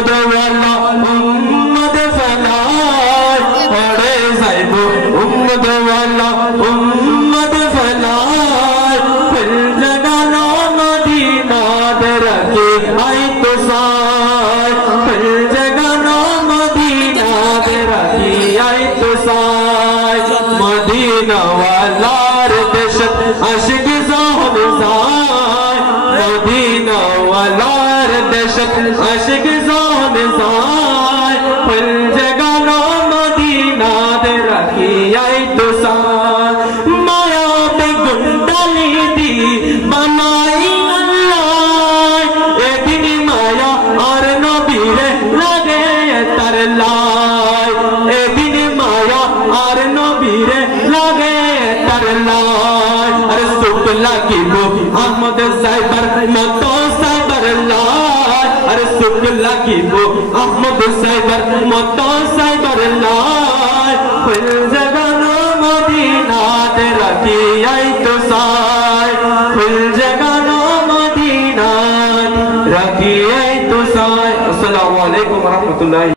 উম্মত ওয়ালা উম্মত ফেলায় পড়ে যাইব উম্মত ওয়ালা উম্মত ফেলায় ফিল জাগানো মদিনাত রাখি আই তো সায় ফিল জাগানো মদিনাত রাখি আই তো সায় মদিনা ওয়ালার দেশত আশিক জান যায় মদিনা ওয়ালার দেশত আশিক জান যায় ফিল জাগানো মদিনাত রাখি আই তো সায় মায়া पे गुंडली दी बनाई अल्लाह ए दिन माया और नबीरे लगे तरलाई ए दिन माया और नबीरे लगे तरलाई अरे सुख लगी वो अहमद साइबर मतो साइबर लाई अरे सुख लगी वो अहमद साइबर मतो साइबर लाई फिर जगनो मदीनात रखी आई तो साय फिर जगनो मदीनात रखी आई तो साय। अस्सलामु अलैकुम व रहमतुल्लाहि।